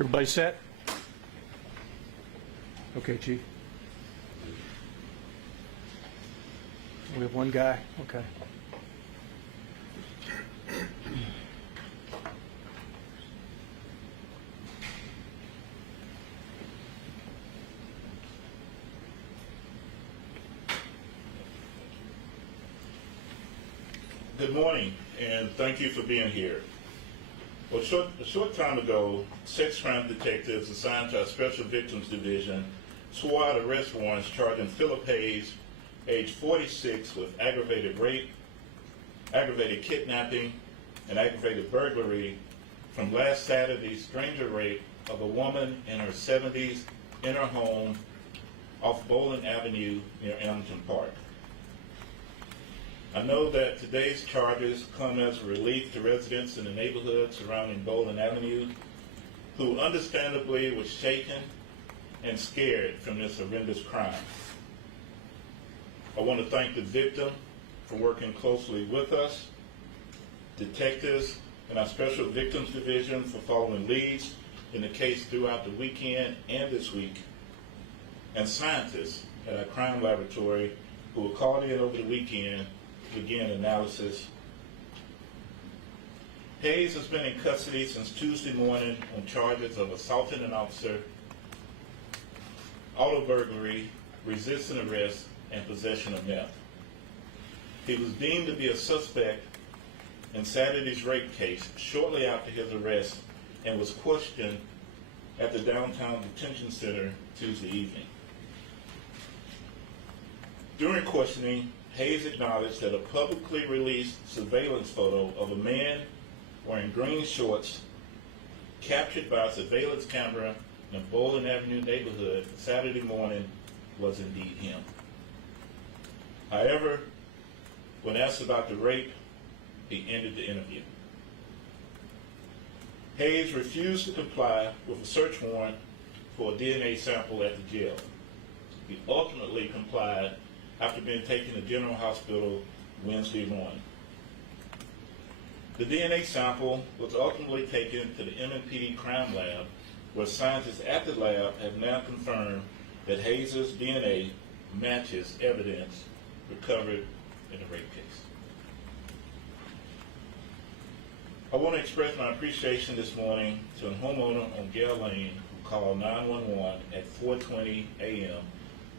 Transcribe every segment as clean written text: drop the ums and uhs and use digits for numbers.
Everybody set? Okay, Chief. We have one guy? Okay. Good morning, and thank you for being here. Well, a short time ago, sex crime detectives assigned to our Special Victims Division swore out arrest warrants charging Philip Hayes, age 46, with aggravated rape, aggravated kidnapping, and aggravated burglary from last Saturday's stranger rape of a woman in her 70s in her home off Bowling Avenue near Ellington Park. I know that today's charges come as a relief to residents in the neighborhood surrounding Bowling Avenue who understandably were shaken and scared from this horrendous crime. I want to thank the victim for working closely with us, detectives in our Special Victims Division for following leads in the case throughout the weekend and this week, and scientists at our crime laboratory who were called in over the weekend to begin analysis. Hayes has been in custody since Tuesday morning on charges of assaulting an officer, auto burglary, resisting arrest, and possession of meth. He was deemed to be a suspect in Saturday's rape case shortly after his arrest and was questioned at the downtown detention center Tuesday evening. During questioning, Hayes acknowledged that a publicly released surveillance photo of a man wearing green shorts captured by a surveillance camera in the Bowling Avenue neighborhood Saturday morning was indeed him. However, when asked about the rape, he ended the interview. Hayes refused to comply with a search warrant for a DNA sample at the jail. He ultimately complied after being taken to General Hospital Wednesday morning. The DNA sample was ultimately taken to the MNPD crime lab, where scientists at the lab have now confirmed that Hayes' DNA matches evidence recovered in the rape case. I want to express my appreciation this morning to a homeowner on Gale Lane who called 911 at 4:20 a.m.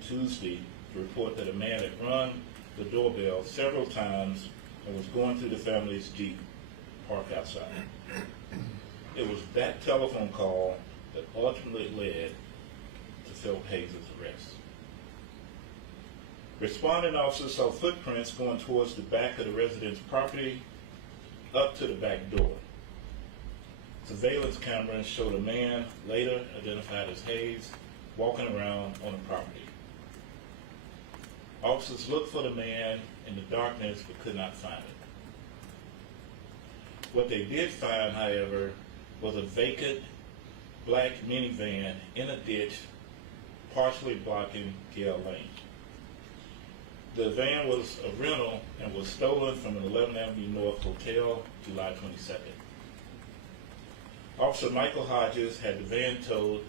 Tuesday to report that a man had rung the doorbell several times and was going through the family's Jeep parked outside. It was that telephone call that ultimately led to Philip Hayes' arrest. Responding officers saw footprints going towards the back of the resident's property up to the back door. Surveillance cameras showed a man, later identified as Hayes, walking around on the property. Officers looked for the man in the darkness but could not find him. What they did find, however, was a vacant black minivan in a ditch partially blocking Gale Lane. The van was a rental and was stolen from an 11th Avenue North hotel July 22nd. Officer Michael Hodges had the van towed.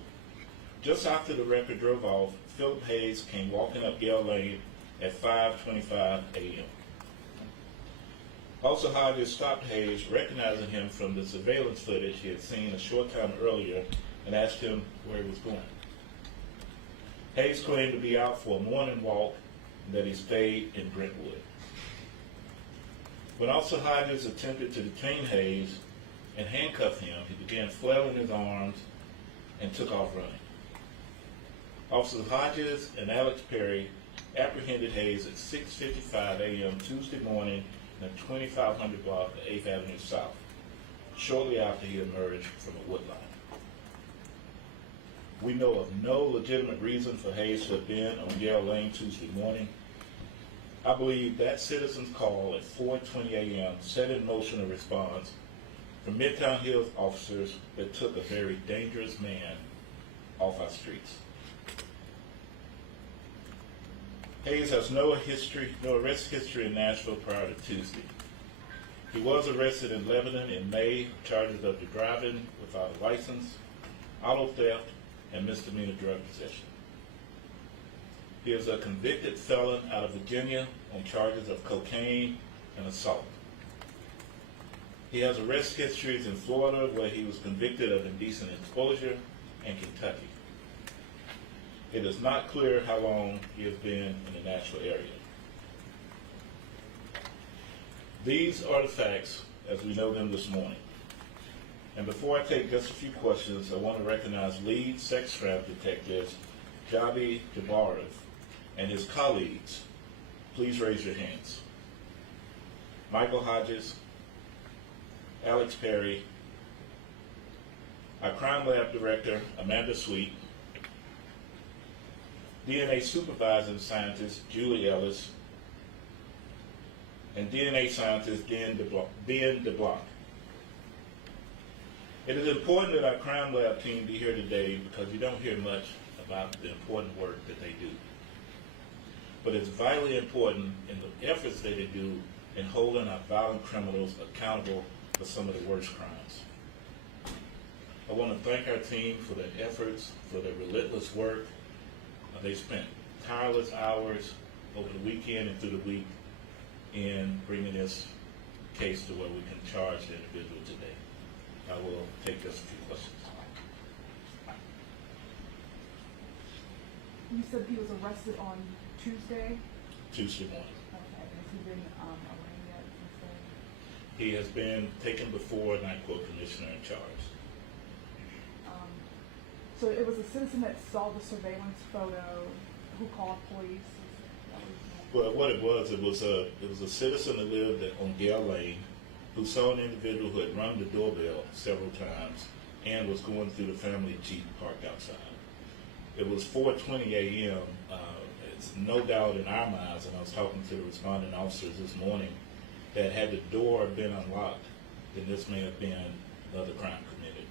Just after the wrecker drove off, Philip Hayes came walking up Gale Lane at 5:25 a.m. Officer Hodges stopped Hayes, recognizing him from the surveillance footage he had seen a short time earlier, and asked him where he was going. Hayes claimed to be out for a morning walk and that he stayed in Brentwood. When Officer Hodges attempted to detain Hayes and handcuff him, he began flailing his arms and took off running. Officers Hodges and Alex Perry apprehended Hayes at 6:55 a.m. Tuesday morning in the 2500 block of 8th Avenue South, shortly after he emerged from a woodline. We know of no legitimate reason for Hayes to have been on Gale Lane Tuesday morning. I believe that citizen's call at 4:20 a.m. set in motion a response from Midtown Hills officers that took a very dangerous man off our streets. Hayes has no arrest history in Nashville prior to Tuesday. He was arrested in Lebanon in May, charges of driving without a license, auto theft, and misdemeanor drug possession. He is a convicted felon out of Virginia on charges of cocaine and assault. He has arrest histories in Florida, where he was convicted of indecent exposure, and Kentucky. It is not clear how long he has been in the Nashville area. These are the facts as we know them this morning. And before I take just a few questions, I want to recognize lead sex trap detectives Javi Jabarov and his colleagues. Please raise your hands. Michael Hodges, Alex Perry, our crime lab director, Amanda Sweet, DNA supervising scientist, Julie Ellis, and DNA scientist, Ben DeBlanc. It is important that our crime lab team be here today because you don't hear much about the important work that they do. But it's vitally important in the efforts that they do in holding our violent criminals accountable for some of the worst crimes. I want to thank our team for their efforts, for their relentless work. They spent tireless hours over the weekend and through the week in bringing this case to where we can charge the individual today. I will take just a few questions. You said he was arrested on Tuesday? Tuesday morning. Okay, has he been arraigned yet since then? He has been taken before Night Court Commissioner in charge. So it was a citizen that saw the surveillance photo who called police? Well, what it was a citizen that lived on Gale Lane who saw an individual who had rung the doorbell several times and was going through the family Jeep parked outside. It was 4:20 a.m. It's no doubt in our minds, and I was talking to the responding officers this morning, that had the door been unlocked, then this may have been another crime committed.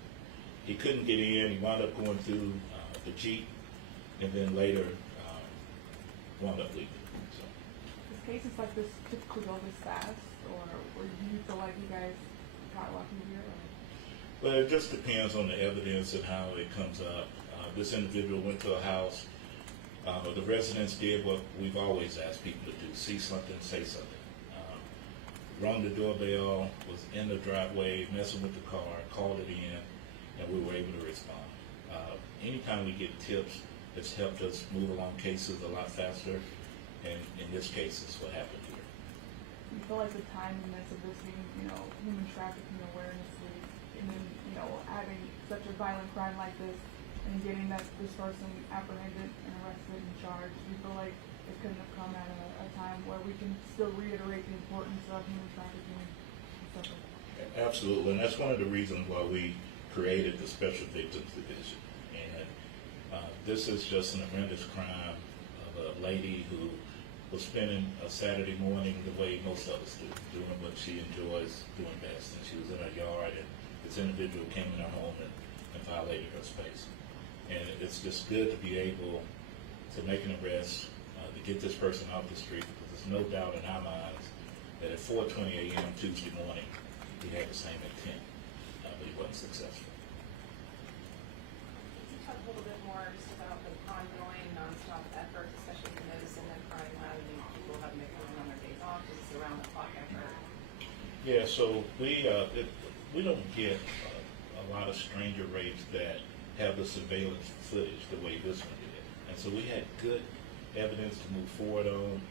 He couldn't get in. He wound up going through the Jeep, and then later wound up leaving. So. Does cases like this typically go this fast, or do you feel like you guys got lucky here? Or? Well, it just depends on the evidence and how it comes up. This individual went to a house. The residents did what we've always asked people to do: see something, say something. Rung the doorbell, was in the driveway, messing with the car, called it in, and we were able to respond. Anytime we get tips, it's helped us move along cases a lot faster, and in this case, it's what happened here. You feel like the timeliness of this being, human trafficking awareness week, and then, having such a violent crime like this, and getting this person apprehended and arrested and charged, do you feel like it couldn't have come at a time where we can still reiterate the importance of human trafficking and stuff like that? Absolutely, and that's one of the reasons why we created the Special Victims Division. And this is just an horrendous crime of a lady who was spending a Saturday morning the way most of us do, doing what she enjoys doing best. And she was in her yard, and this individual came in her home and violated her space. And it's just good to be able to make an arrest, to get this person off the street, because there's no doubt in our minds that at 4:20 a.m. Tuesday morning, he had the same intent, but he wasn't successful. Could you talk a little bit more just about the ongoing nonstop efforts, especially for noticing that crime lab and people having to come in on their days off? Is this around the clock effort? Yeah, so we don't get a lot of stranger rapes that have the surveillance footage the way this one did. And so we had good evidence to move forward on.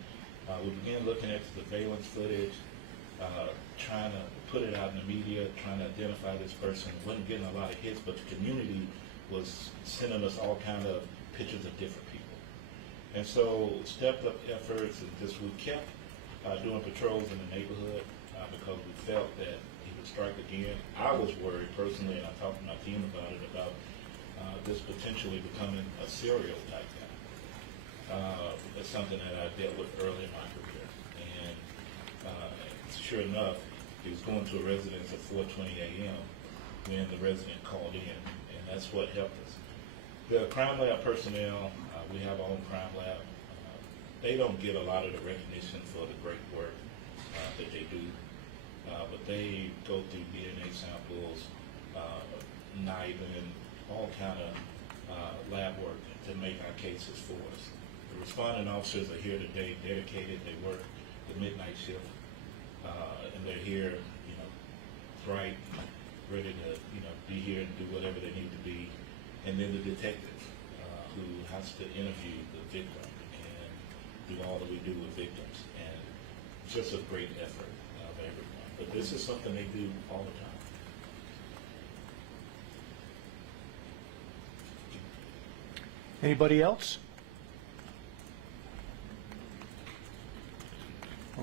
We began looking at the surveillance footage, trying to put it out in the media, trying to identify this person. Wasn't getting a lot of hits, but the community was sending us all kind of pictures of different people. And so stepped up efforts, and just we kept doing patrols in the neighborhood because we felt that he would strike again. I was worried personally, and I talked to my team about it, about this potentially becoming a serial type guy. It's something that I dealt with early in my career. And sure enough, he was going to a residence at 4:20 a.m. when the resident called in, and that's what helped us. The crime lab personnel, we have our own crime lab. They don't get a lot of the recognition for the great work that they do, but they go through DNA samples, NIBIN, all kind of lab work to make our cases for us. The responding officers are here today, dedicated. They work the midnight shift, and they're here, you know, bright, ready to, you know, be here and do whatever they need to be. And then the detective, who has to interview the victim and do all that we do with victims. And it's just a great effort of everyone. But this is something they do all the time. Anybody else?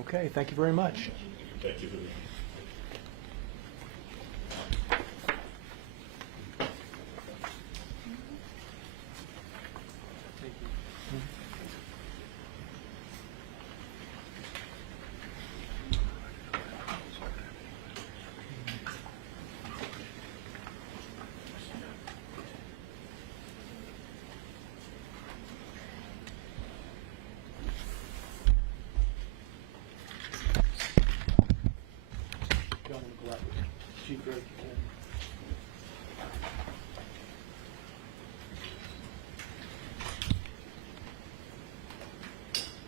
Okay, thank you very much. Thank you for being here. Don't want to go out with Chief Gregg.